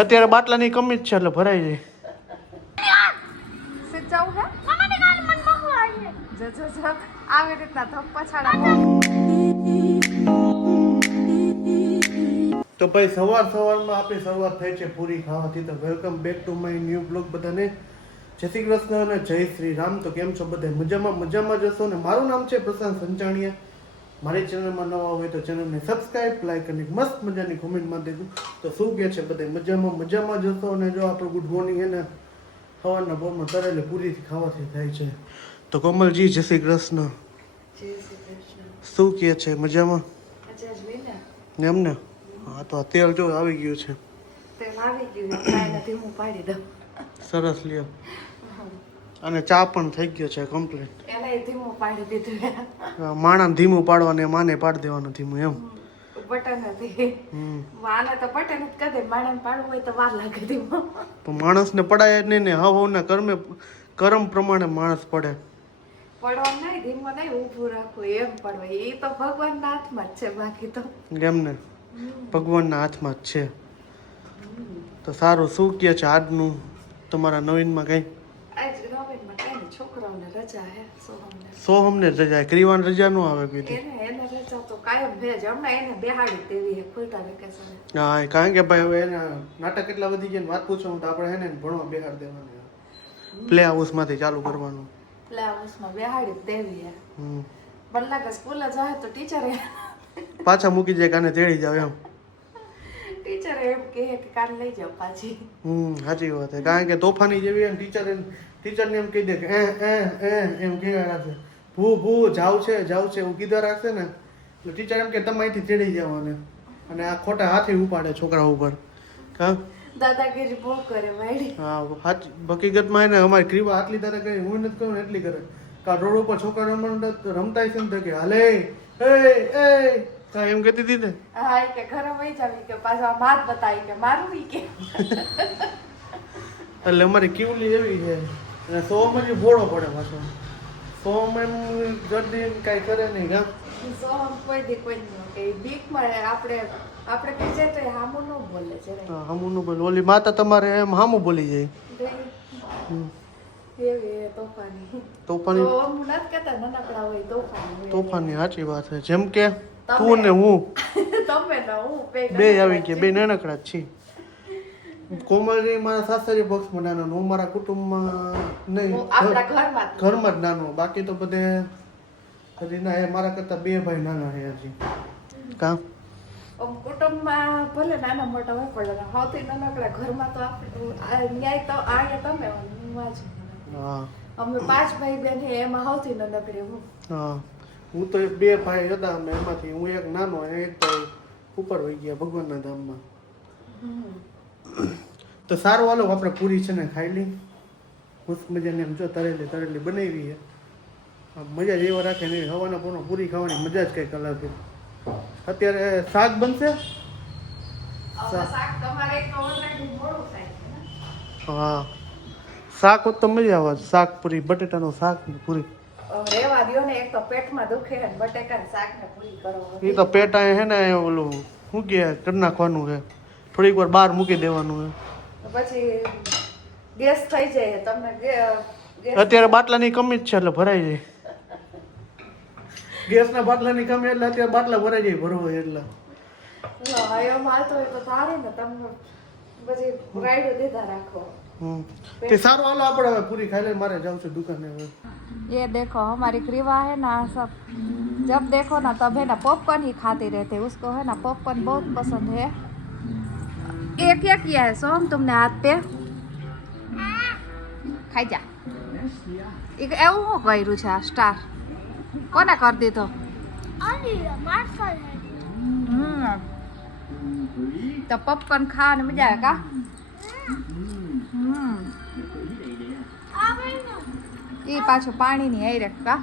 અત્યારે બાટલાની કમી જ છે એટલે ભરાઈ જાય. આવી રીતના ધપ્પા છાડા. તો ભાઈ સવારમાં આપણી શરૂઆત થઈ છે પૂરી ખાવાથી. તો welcome back to my new blog. બધાને જય શ્રી કૃષ્ણ અને જય શ્રી રામ. તો કેમ છો બધા? મજામાં જશો ને. મારું નામ છે પ્રશાંત સંચાણીયા. મારી ચેનલમાં નવા હોય તો ચેનલને સબસ્ક્રાઈબ, લાઈક અને મસ્ત મજાની કોમેન્ટમાં દેજો. તો શું કહે છે બધા? મજામાં જશો. અને જો આપણું ગુડ મોર્નિંગ એને સવારના પોરમાં તરેલી પૂરીથી ખાવાથી થાય છે. તો કોમલજી જય શ્રી કૃષ્ણ. શું કહે છે? મજામાં એમને? હા, તો તેલ જો આવી ગયું છે. સરસ લ્યો. અને ચા પણ થઈ ગયો છે કમ્પ્લીટ. માણસ ધીમું પાડવાનું, માને પાડી દેવાનું ધીમું એમ. માણસને પડાય જ નહીં ને. હવના કર્મ પ્રમાણે માણસ પડે. પડવાનું નહીં, ધીમો નહીં, ઊભું રાખવું એમ પડવું. એ તો ભગવાનના હાથમાં જ છે. બાકી તો એમને ભગવાનના હાથમાં જ છે. તો સારું. શું કહે છે આજનું તમારા નવીનમાં કઈ? છોકરાઓને રજા હે. સોહમને રજા, ક્રિવાન રજા નો આવે કીધી. એને રજા તો કાયમ ભેજ. હમણાં એને બેહાડી દેવી હે ખુલતા વેકેશન. હા, કારણ કે ભાઈ હવે એના નાટક કેટલા વધી ગયા વાત પૂછો તો આપણે એને ભણવા બેહાડ દેવાનું. પ્લે હાઉસમાંથી ચાલુ કરવાનું. પ્લે હાઉસમાં બેહાડી દેવી હે. પણ લાગે સ્કૂલે જાય તો ટીચરે પાછા મૂકી જાય કાને તેડી જાવ એમ. ટીચરે એમ કહે કે કાન લઈ જાવ પાછી. સાચી વાત છે. કારણ કે તોફાની જેવી એમ ટીચરને એમ કહી દે કે એમ કહેવા રાખે. ભૂ જાવ છે એવું કીધા રાખશે ને એટલે ટીચર એમ કે તમે અહીંથી તેડી જવાને. અને આ ખોટા હાથે ઉપાડે છોકરા ઉપર. કા દાદાગીરી બહુ કરે વાડી. હા, હકીકતમાં એને અમારી ક્રિવા આટલી દાદાગીરી હું નથી કરું ને એટલી કરે. કા રોડ ઉપર છોકરા રમતા છે ને કે હાલે એમ કહેતી હતી ને. હા, કે ઘરે વહી જાવી કે પાછા માત બતાવી કે મારું ઈ કે. એટલે અમારી કીવલી એવી છે. અને સોમાં જ ભોળો પડે પાછો. સોમ એમ જલ્દી કાંઈ કરે નહીં. કામ સોમ કોઈ દી કોઈ નહીં કે બીકમાં આપણે કહી જાય તો હામું ન બોલે છે. હા, હામું ન બોલે. ઓલી માતા તમારે એમ હામું બોલી જાય. તોફાની સાચી વાત છે. જેમ કે તું ને હું બે આવી ગયા, બે નાનકડા જ છીએ. કોમલજી મારા સાસરી પક્ષમાં નાનો, હું મારા કુટુંબમાં નહીં, ઘરમાં જ નાનો. બાકી તો બધે મારા કરતા બે ભાઈ નાના છે હજી. કામ કુટુંબમાં ભલે નાના મોટા હોય પણ સૌથી નાનકડા ઘરમાં તો ન્યાય તો આ તમે હા. અમે 5 ભાઈ બહેન એમાં સૌથી નાનકડી હું. હા, હું તો બે ભાઈ હતા. અમે એમાંથી હું એક નાનો, એક ભાઈ ઉપર વહી ગયા ભગવાનના ધામમાં. તો સારું, હાલો આપણે પૂરી છે ને ખાઈ લઈ. મસ્ત મજાની એમ જો તરેલી બનાવી છે. મજા જ એવા રાખે નહીં. હવાના પોનો પૂરી ખાવાની મજા જ કંઈક અલગ. અત્યારે શાક બનશે. હા, શાક હોત તો મજા આવે. શાક પૂરી, બટેટાનું શાક ને પૂરી. રેવા દ્યો ને, એક તો પેટમાં દુખે ને બટેકાનું શાક ને પૂરી કરો. એ તો પેટ આ હે ને ઓલું શું કે કરી નાખવાનું છે. થોડીક વાર બહાર મૂકી દેવાનું છે. પછી ગેસ થઈ જાય. તમને અત્યારે બાટલાની કમી જ છે એટલે ભરાઈ જાય. ગેસના બાટલાની કમી એટલે અત્યારે બાટલા ભરાઈ જાય. ભરવો એટલે માલતો હોય તો સારું ને. તમે પછી રાઈડો દીધા રાખો. તે સારું, હાલો આપણે હવે પૂરી ખાઈ લઈને મારે જાઉં છું દુકાને હવે. ये देखो हमारी क्रीवा है ना, सब जब देखो ना तब है ना पॉपकॉर्न ही खाती रहते हैं. उसको है ना पॉपकॉर्न बहुत पसंद है. ये क्या किया है सोम तुमने हाथ पे? खाई जा. एक એવું શું કર્યું છે આ સ્ટાર? કોને કરી દીધો? તો પોપકોર્ન ખાવાની મજા આવે કા? એ પાછું પાણીની હારે કા?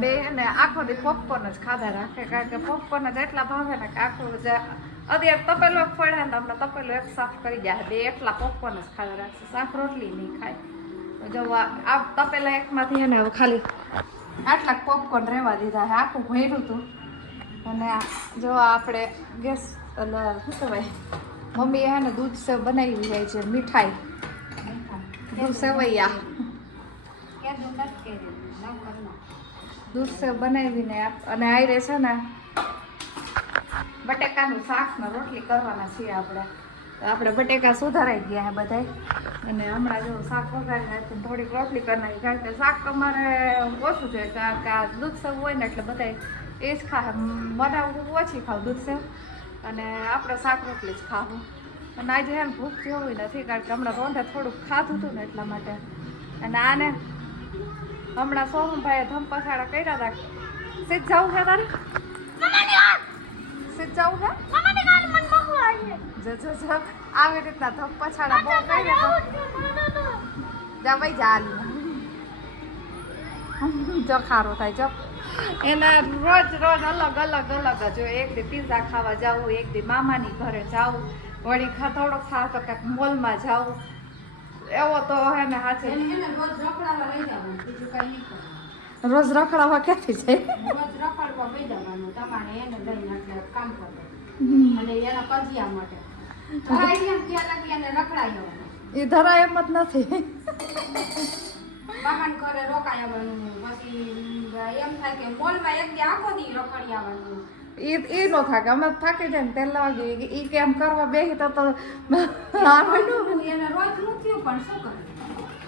બે ને આખો દી પોપકોર્ન જ ખાધા રાખે. કારણ કે પોપકોર્ન જ એટલા ભાવે ને કે આખું અત્યારે તપેલો ફળ્યા ને અમને તપેલો એક સાફ કરી જાય. બે એટલા પોપકોર્ન જ ખાધા રાખશે. શાક રોટલી નહીં ખાય. જો આ તપેલા એકમાંથી એને હવે ખાલી આટલા પોપકોર્ન રહેવા દીધા. આખું ભર્યું હતું અને જો આપણે ગેસ એટલે શું કહેવાય મમ્મીએ હે ને દૂધ સેવ બનાવી જાય છે મીઠાઈ દૂધ સેવૈયા દૂધ સેવ બનાવીને અને આયરે છે ને બટેકાનું શાક ને રોટલી કરવાના છીએ આપણે બટેકા સુધારાઈ ગયા હે બધાય અને હમણાં જો શાક વઘારી નાખીને થોડીક રોટલી કરી નાખી કારણ કે શાક તમારે ઓછું જોઈએ કારણ કે આ દૂધ સેવ હોય ને એટલે બધાય એ જ ખાય બનાવવું ઓછી ખાવ દૂધ સેવ અને આપણે શાક રોટલી જ ખાવું અને આજે હે ને ભૂખ જેવું નથી કારણ કે હમણાં રોંધે થોડુંક ખાધું હતું ને એટલા માટે અને આને હમણાં સોમભાઈએ ધમપછાડા કર્યા હતા સીધ જવું છે તારે સીધ જવું છે જો આવી રીતના ધમપછાડા બહુ કર્યા જા ભાઈ જા જો ખારો થાય જો એના રોજ અલગ જો એક દી પીઝા ખાવા જાવું એક દી મામાની ઘરે જાવું વળી થોડોક ખાવ તો કંઈક મોલમાં જાવું એવો તો હે ને હાથે રોજ રખડાવા ક્યાંથી જાય એ ધરાય એમ જ નથી વાહન ઘરે રોકાઈ આવવાનું પછી એમ થાય કે મોલમાં એક દી આખો દી રખડી આવવાનું એ નો થાકે અમે થાકી જાય ને તેલ લાગી એ કેમ કરવા બેસી તો એને રોજ નથી પણ શું કરે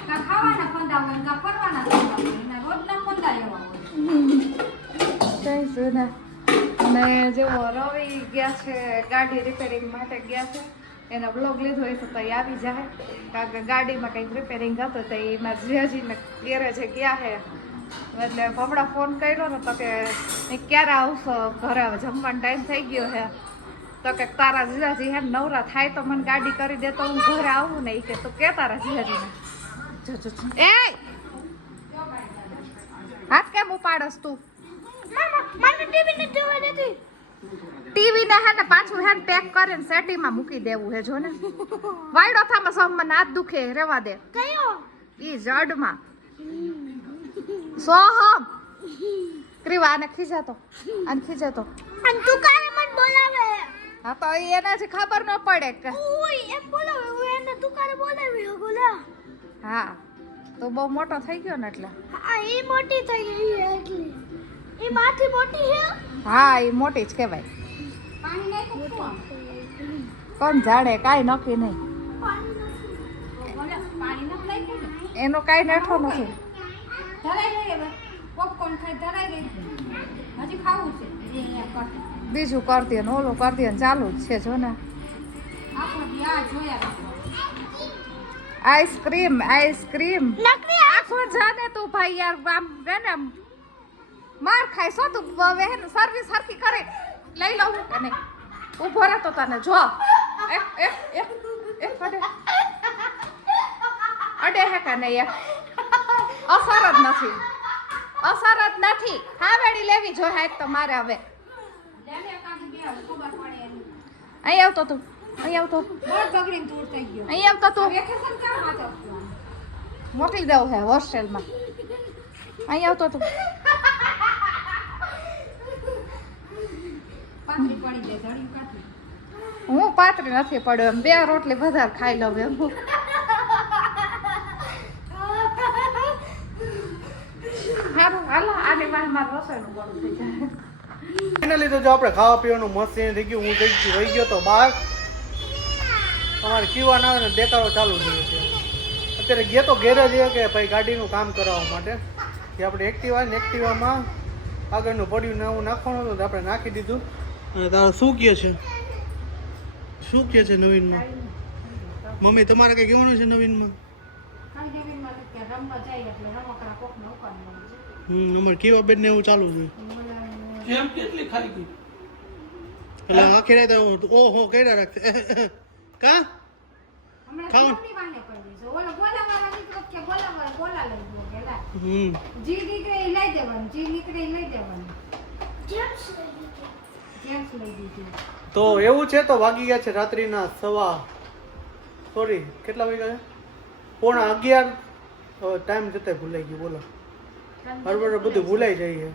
કા ખાવાના ફંદા હોય કા ફરવાના ફંદા હોય એને રોજના ફંદા એવા હોય કહીશું ને અને જેવો રવિ ગયા છે ગાડી રિપેરિંગ માટે ગયા છે એનો બ્લોગ લીધો હોય તો એ આવી જાય કારણ કે ગાડીમાં કંઈક રિપેરિંગ હતું તો એમાં જીજાજીને ગેરેજે ગયા છે એટલે હમણાં ફોન કર્યો ને તો કે ક્યારે આવશો ઘરે હવે જમવાનો ટાઈમ થઈ ગયો છે તો કે તારા જીજાજી હે નવરા થાય તો મને ગાડી કરી દે તો હું ઘરે આવું ને એ કે તું કે તારા જીજાજીને એ હાથ કેમ ઉપાડસ તું ટીવી ને હે ને પાછું હે ને પેક કરીને સેટીમાં મૂકી દેવું હે જો ને વાયડો થામાં સમ હાથ દુખે રેવા દે કયો ઈ જડમાં સોહમ ક્રીવા આને ખીજાતો અને તું કારે મન બોલાવે હા તો એને જ ખબર ન પડે કે ઓય એમ બોલાવે હું એને તું કારે બોલાવી ગોલા હા તો બહુ મોટો થઈ ગયો ને એટલે હા એ મોટી થઈ ગઈ એટલે એ માથી મોટી છે હા એ મોટી જ કહેવાય પાણી નાખું શું કોણ જાણે કાંઈ નક્કી નહીં પાણી ન નાખ્યું ને એનો કાંઈ નેઠો નથી ધરાઈ ગઈ હવે પોપકોર્ન ખાઈ ધરાઈ ગઈ હજી ખાવું છે એ અહીંયા કર બીજું કરતી ને ઓલું કરતી ને ચાલુ જ છે જો ને આખો દી આ જોયા રાખો આઈસ્ક્રીમ નકરી આખો જાને તું ભાઈ યાર આમ ને માર ખાય છો તું હવે હે ને સર્વિસ હરકી કરે લઈ લઉં કે નહીં ઊભો રહેતો તને જો અડે હે કે નહીં અસર જ નથી હા વેડી લેવી જોઈએ હાથ તો મારે હવે લેને કાકી બે ખબર પડે એની અહીં આવતો તું અહીં આવતો બહુ બગડીને દૂર થઈ ગયો અહીં આવતો તું વેકેશન ક્યાં હાથે મોકલી દઉં હે હોસ્ટેલમાં અહીં આવતો તું પાતળી પડી જાય ધડી પાતળી હું પાતળી નથી પડ્યો એમ બે રોટલી વધારે ખાઈ લઉં એમ સારું હાલો આની વાહ મારે રસોઈનું ગળું થઈ જાય ફાઇનલી તો જો આપણે ખાવા પીવાનું મસ્ત થઈ ગયું હું રહી ગયો તો બહાર અમારે કીવાન આવે ને દેખાડો ચાલુ થયો છે અત્યારે ગયા તો ગેરેજ કે ભાઈ ગાડીનું કામ કરાવવા માટે કે આપણે એક્ટિવામાં આગળનું પડ્યું ને એવું નાખવાનું હતું તો આપણે નાખી દીધું અને તારું શું કહે છે નવીનમાં મમ્મી તમારે કંઈ કહેવાનું છે નવીનમાં રમવા જાય એટલે રમકડા કોકને ઉપાડવાનું અમારે કીવા બેન ને એવું ચાલુ છે કેમ કેટલી ખાઈ ગઈ એટલે આખી રાત ઓહો કર્યા રાખશે કા હમણાં ખાવાનું? કેમની વાને કરવી છે ઓલો બોલાવાળા નીકળો કે બોલાવાળા બોલા લઈ દો પેલા હમ જી નીકળે એ લઈ દેવાનું જી નીકળે એ લઈ દેવાનું જેમ્સ જેમ્સ લઈ દીધું તો એવું છે તો વાગી ગયા છે રાત્રિના કેટલા વાગ્યા છે 11:30 ટાઈમ જતા ભૂલાઈ ગયો બોલો બરાબર બધું ભૂલાઈ જાય છે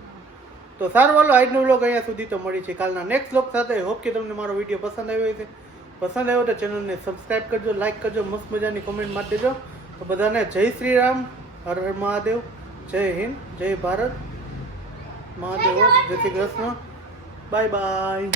તો સારું વાલો આજનો વ્લોગ અહીંયા સુધી તો મળી છે કાલના નેક્સ્ટ વ્લોગ સાથે. હોપ કે તમને મારો વિડીયો પસંદ આવ્યો હશે. પસંદ આવ્યો તો ચેનલને સબસ્ક્રાઇબ કરજો, લાઈક કરજો, મસ્ત મજાની કોમેન્ટ મારી દેજો. તો બધાને જય શ્રી રામ, હર હર મહાદેવ, જય હિન્દ, જય ભારત, મહાદેવ, જય શ્રી કૃષ્ણ, બાય બાય.